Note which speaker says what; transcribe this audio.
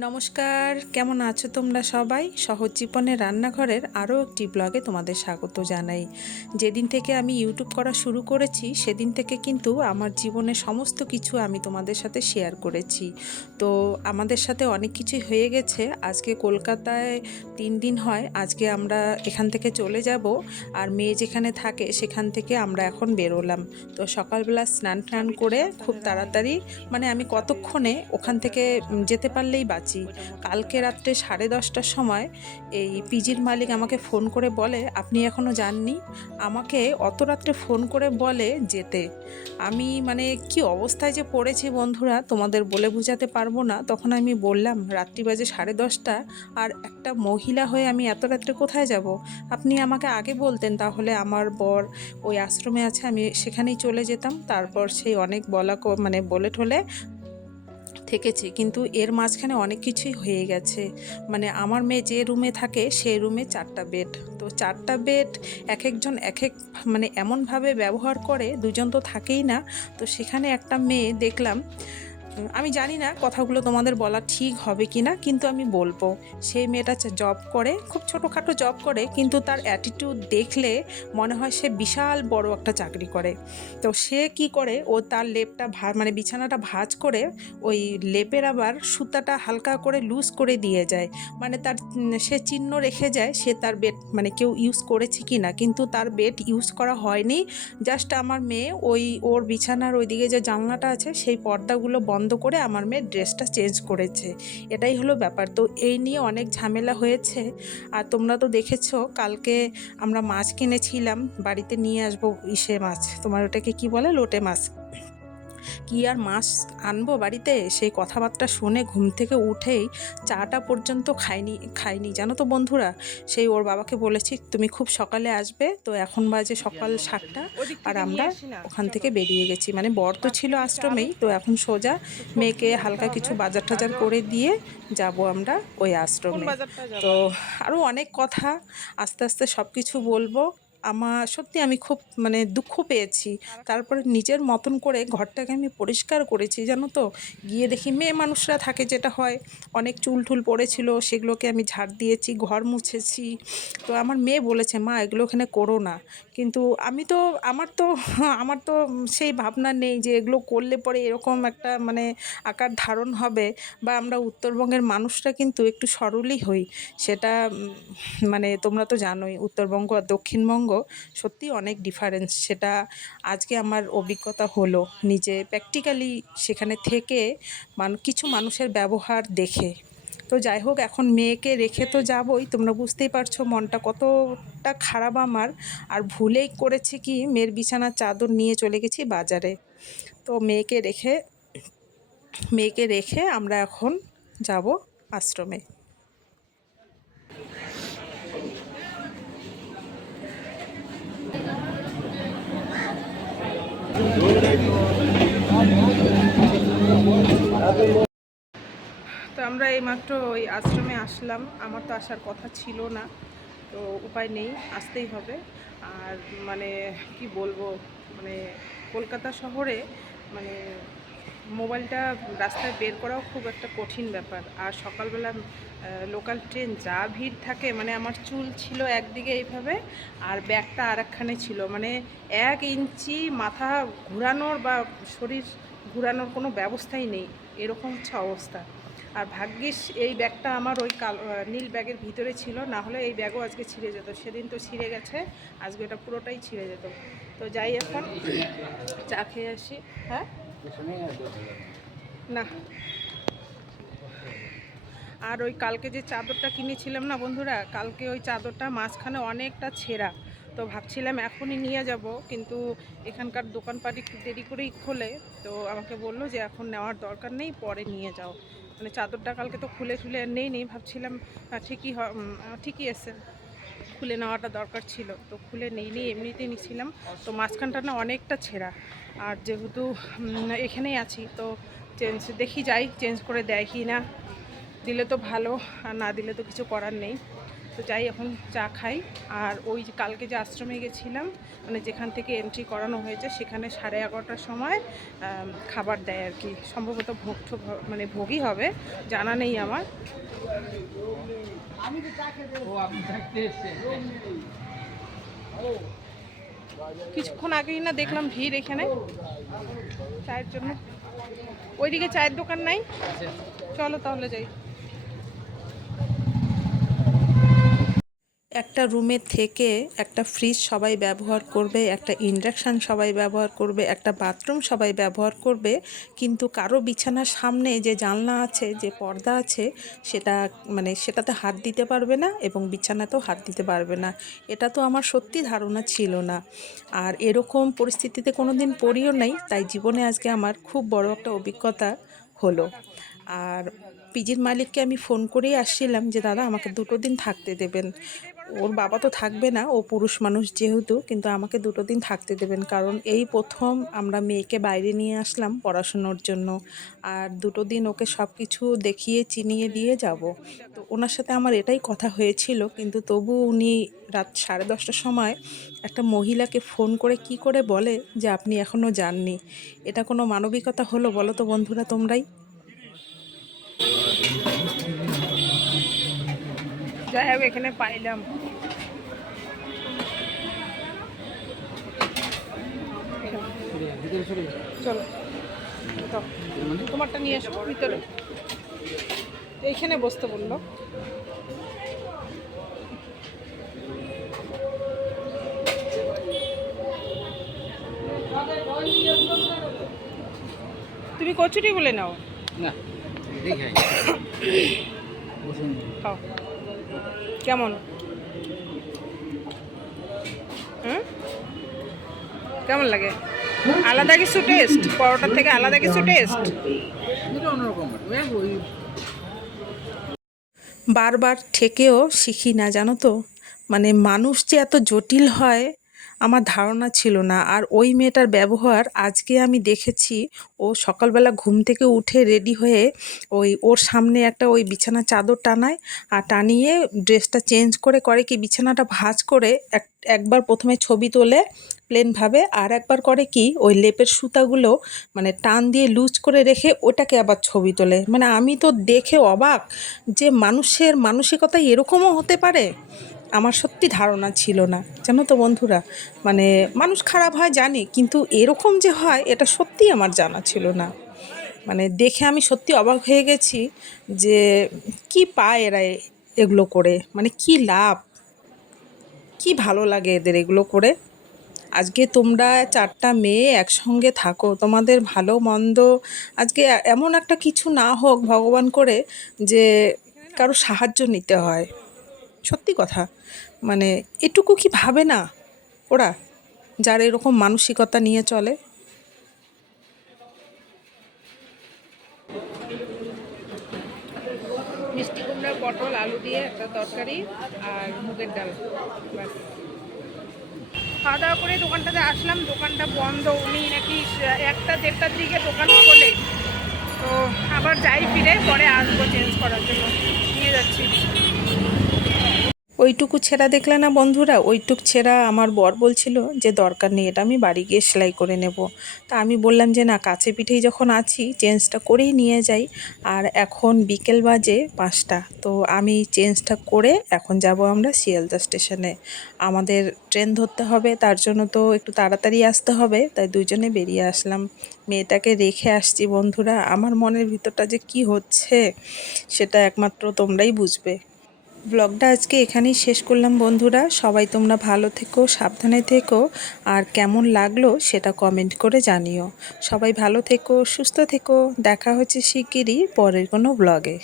Speaker 1: নমস্কার, কেমন আছো তোমরা সবাই? সহজ জীবনের রান্নাঘরের আরও একটি ব্লগে তোমাদের স্বাগত জানাই। যেদিন থেকে আমি ইউটিউব করা শুরু করেছি, সেদিন থেকে কিন্তু আমার জীবনে সমস্ত কিছু আমি তোমাদের সাথে শেয়ার করেছি। তো আমাদের সাথে অনেক কিছুই হয়ে গেছে। আজকে কলকাতায় তিন দিন হয়, আজকে আমরা এখান থেকে চলে যাব। আর মেয়ে যেখানে থাকে, সেখান থেকে আমরা এখন বেরোলাম। তো সকালবেলা স্নান টান করে খুব তাড়াতাড়ি মানে আমি কতক্ষণে ওখান থেকে যেতে পারলেই বাঁচি কালকে রাত্রে সাড়ে দশটার সময় এই পিজির মালিক আমাকে ফোন করে বলে, আপনি এখনও যাননি? আমাকে অত রাত্রে ফোন করে বলে যেতে। আমি মানে কি অবস্থায় যে পড়েছি বন্ধুরা, তোমাদের বলে বোঝাতে পারব না। তখন আমি বললাম, রাত্রি বাজে সাড়ে দশটা, আর একটা মহিলা হয়ে আমি এত রাত্রে কোথায় যাব? আপনি আমাকে আগে বলতেন, তাহলে আমার বর ওই আশ্রমে আছে, আমি সেখানেই চলে যেতাম। তারপর সেই অনেক বলা মানে বলে ঠলে থেকেছি, কিন্তু এর মাঝখানে অনেক কিছুই হয়ে গেছে। মানে আমার মেয়ে যে রুমে থাকে সেই রুমে চারটা বেড তো চারটা বেড এক একজন এক এক মানে এমনভাবে ব্যবহার করে, দুজন তো থাকেই না। তো সেখানে একটা মেয়ে দেখলাম আমি জানি না কথাগুলো তোমাদের বলা ঠিক হবে কি না কিন্তু আমি বলব। সেই মেয়েটা জব করে, খুব ছোটোখাটো জব করে, কিন্তু তার অ্যাটিটিউড দেখলে মনে হয় সে বিশাল বড় একটা চাকরি করে। তো সে কি করে? ও তার লেপটা ভা মানে বিছানাটা ভাঁজ করে ওই লেপের আবার সুতাটা হালকা করে লুজ করে দিয়ে যায়। মানে তার সে চিহ্ন রেখে যায়, সে তার বেড মানে কেউ ইউজ করেছে কি না কিন্তু তার বেড ইউজ করা হয়নি। জাস্ট আমার মেয়ে ওই ওর বিছানার ওইদিকে যে জানলাটা আছে, সেই পর্দাগুলো বন্ধ করে আমার মেয়ে ড্রেসটা চেঞ্জ করেছে। এটাই হলো ব্যাপার। তো এই নিয়ে অনেক ঝামেলা হয়েছে। আর তোমরা তো দেখেছ, কালকে আমরা মাছ কিনেছিলাম, বাড়িতে নিয়ে আসব ইসে মাছ। তোমার ওটাকে কি বলে? লোটে মাছ। কি আর মাছ আনব বাড়িতে? সেই কথাবার্তা শুনে ঘুম থেকে উঠেই চাটা পর্যন্ত খাইনি খাইনি। জানো তো বন্ধুরা সেই ওর বাবাকে বলেছি তুমি খুব সকালে আসবে। তো এখন বাজে সকাল সাতটা আর আমরা ওখান থেকে বেরিয়ে গেছি। মানে বর তো ছিল আশ্রমেই তো এখন সোজা মেয়েকে হালকা কিছু বাজার টাজার করে দিয়ে যাব আমরা ওই আশ্রমে। তো আরও অনেক কথা আস্তে আস্তে সব কিছু বলব। আমার, সত্যি আমি খুব মানে দুঃখ পেয়েছি। তারপরে নিজের মতন করে ঘরটাকে আমি পরিষ্কার করেছি, জানো তো? গিয়ে দেখি মেয়ে মানুষরা থাকে যেটা হয়, অনেক চুল টুল পড়েছিল, সেগুলোকে আমি ঝাড় দিয়েছি, ঘর মুছেছি। তো আমার মেয়ে বলেছে, মা, এগুলো ওখানে করো না। কিন্তু আমি তো, আমার তো আমার তো সেই ভাবনা নেই যে এগুলো করলে পরে এরকম একটা মানে আকার ধারণ হবে বা আমরা উত্তরবঙ্গের মানুষরা কিন্তু একটু সরলই হই। সেটা মানে তোমরা তো জানোই, উত্তরবঙ্গ আর দক্ষিণবঙ্গ সত্যি অনেক ডিফারেন্স সেটা আজকে আমার অভিজ্ঞতা হলো নিজে প্র্যাকটিক্যালি সেখানে থেকে মান, কিছু মানুষের ব্যবহার দেখে। তো যাই হোক, এখন মেয়েকে রেখে তো যাবই, তোমরা বুঝতেই পারছ মনটা কতটা খারাপ আমার। আর ভুলেই করেছি কি, মেয়ের বিছানার চাদর নিয়ে চলে গেছি বাজারে। তো মেয়েকে রেখে মেয়েকে রেখে আমরা এখন যাব আশ্রমে। তো আমরা এইমাত্র ওই আশ্রমে আসলাম। আমার তো আসার কথা ছিল না, তো উপায় নেই, আসতেই হবে। আর মানে কি বলব মানে কলকাতা শহরে মানে মোবাইলটা রাস্তায় বের করাও খুব একটা কঠিন ব্যাপার। আর সকালবেলা লোকাল ট্রেন, যা ভিড় থাকে মানে আমার চুল ছিল একদিকে এইভাবে, আর ব্যাগটা আর একখানে ছিল। মানে এক ইঞ্চি মাথা ঘোরানোর বা শরীর ঘোরানোর কোনো ব্যবস্থাই নেই। এরকম হচ্ছে অবস্থা। আর ভাগ্যিস এই ব্যাগটা আমার ওই কাল নীল ব্যাগের ভিতরে ছিল, না হলে এই ব্যাগও আজকে ছিঁড়ে যেত। সেদিন তো ছিঁড়ে গেছে, আজকে এটা পুরোটাই ছিঁড়ে যেত। তো যাই এখন, চা খেয়ে আসি। হ্যাঁ? না। আর ওই কালকে যে চাদরটা কিনেছিলাম না বন্ধুরা, কালকে ওই চাদরটা মাঝখানে অনেকটা ছেঁড়া। তো ভাবছিলাম এখনই নিয়ে যাব, কিন্তু এখানকার দোকানপাট দেরি করেই খোলে। তো আমাকে বলল যে এখন নেওয়ার দরকার নেই, পরে নিয়ে যাও। মানে চাদরটা কালকে তো খুলে খুলে নেই নেই ভাবছিলাম ঠিকই ঠিকই এসে খুলে নেওয়াটা দরকার ছিল। তো খুলে নেই নিয়ে এমনিতে নিছিলাম তো মাঝখানটা না অনেকটা ছেঁড়া। আর যেহেতু এখানেই আছি, তো চেঞ্জ, দেখি যাই, চেঞ্জ করে দেয় কি না। দিলে তো ভালো, আর না দিলে তো কিছু করার নেই। তো যাই এখন চা খাই। আর ওই যে কালকে যে আশ্রমে গেছিলাম মানে যেখান থেকে এন্ট্রি করানো হয়েছে সেখানে সাড়ে এগারোটার সময় খাবার দেয় আর কি। সম্ভবত ভোগ মানে ভোগই হবে জানা নেই আমার। কিছুক্ষণ আগেই না দেখলাম ভিড় এখানে। চায়ের জন্য। ওইদিকে চায়ের দোকান নাই। চলো তাহলে যাই। একটা রুমে থেকে একটা ফ্রিজ সবাই ব্যবহার করবে, একটা ইন্ডাকশান সবাই ব্যবহার করবে, একটা বাথরুম সবাই ব্যবহার করবে, কিন্তু কারও বিছানার সামনে যে জানলা আছে, যে পর্দা আছে, সেটা মানে সেটাতে হাত দিতে পারবে না এবং বিছানাতেও হাত দিতে পারবে না। এটা তো আমার সত্যি ধারণা ছিল না। আর এরকম পরিস্থিতিতে কোনো দিন পড়িও নাই, তাই জীবনে আজকে আমার খুব বড় একটা অভিজ্ঞতা হলো। আর পিজির মালিককে আমি ফোন করেই আসছিলাম যে, দাদা, আমাকে দুটো দিন থাকতে দেবেন। ওর বাবা তো থাকবে না, ও পুরুষ মানুষ যেহেতু, কিন্তু আমাকে দুটো দিন থাকতে দেবেন। কারণ এই প্রথম আমরা মেয়েকে বাইরে নিয়ে আসলাম পড়াশুনোর জন্য, আর দুটো দিন ওকে সব কিছু দেখিয়ে, চিনিয়ে দিয়ে যাব। তো ওনার সাথে আমার এটাই কথা হয়েছিল, কিন্তু তবু উনি রাত সাড়ে দশটার সময় একটা মহিলাকে ফোন করে কি করে বলে যে, আপনি এখনও যাননি। এটা কোনো মানবিকতা হলো বলো তো বন্ধুরা তোমরাই? যাই হোক এখানে পাইলাম। চলো তো তোমারটা নিয়ে এসো ভিতরে। এইখানে বসতে বলল। তুমি কচুরি বলে নাও।
Speaker 2: না
Speaker 1: খাও। কেমন? কেমন লাগে? আলাদা কিছু টেস্ট পরোটার থেকে আলাদা কিছু টেস্ট বারবার ঠেকেও শিখি না, জানো তো? মানে মানুষ যে এত জটিল হয়, আমার ধারণা ছিল না। আর ওই মেয়েটার ব্যবহার আজকে আমি দেখেছি ও সকালবেলা ঘুম থেকে উঠে রেডি হয়ে ওই ওর সামনে একটা ওই বিছানা চাদর টানায় আর টানিয়ে ড্রেসটা চেঞ্জ করে করে কি বিছানাটা ভাজ করে এক, একবার প্রথমে ছবি তোলে প্লেনভাবে আর একবার করে কি ওই লেপের সুতাগুলো মানে টান দিয়ে লুজ করে রেখে ওটাকে আবার ছবি তোলে। মানে আমি তো দেখে অবাক যে মানুষের মানসিকতা এরকমও হতে পারে। আমার সত্যি ধারণা ছিল না। জানো তো বন্ধুরা মানে মানুষ খারাপ হয় জানি, কিন্তু এরকম যে হয়, এটা সত্যি আমার জানা ছিল না। মানে দেখে আমি সত্যি অবাক হয়ে গেছি যে কি পায় এরা এগুলো করে? মানে কি লাভ? কি ভালো লাগে এদের এগুলো করে? আজকে তোমরা চারটা মেয়ে একসঙ্গে থাকো, তোমাদের ভালো, মন্দ, আজকে এমন একটা কিছু না হোক ভগবান করে যে কারও সাহায্য নিতে হয়। সত্যি কথা। মানে এটুকু কি ভাবে না ওরা? যারা এরকম মানসিকতা নিয়ে চলে। পটল, আলু দিয়ে একটা তরকারি আর মুগের ডাল। ব্যাস। খাওয়া দাওয়া করে দোকানটাতে আসলাম, দোকানটা বন্ধ। উনি নাকি একটা দেড়টার দিকে দোকান খোলে। তো আবার যাই ফিরে, পরে আসব চেঞ্জ করার জন্য। নিয়ে যাচ্ছি। ওইটুকু ছেঁড়া দেখলে না বন্ধুরা? ওইটুক ছেঁড়া আমার বর বলছিল যে, দরকার নেই, এটা আমি বাড়ি গিয়ে সেলাই করে নেব। তা আমি বললাম যে, না কাছে পিঠেই যখন আছি, চেঞ্জটা করেই নিয়ে যাই। আর এখন বিকেল বাজে পাঁচটা, তো আমি চেঞ্জটা করে এখন যাব আমরা শিয়ালদা স্টেশনে। আমাদের ট্রেন ধরতে হবে, তার জন্য তো একটু তাড়াতাড়ি আসতে হবে, তাই দুজনে বেরিয়ে আসলাম। মেয়েটাকে রেখে আসছি বন্ধুরা। আমার মনের ভিতরটা যে কি হচ্ছে, সেটা একমাত্র তোমরাই বুঝবে। ব্লগটা আজকে এখানেই শেষ করলাম বন্ধুরা। সবাই তোমরা ভালো থেকো, সাবধানে থেকো, আর কেমন লাগল সেটা কমেন্ট করে জানিও। সবাই ভালো থেকো, সুস্থ থেকো। দেখা হচ্ছে শিগগিরই পরের কোনো ব্লগে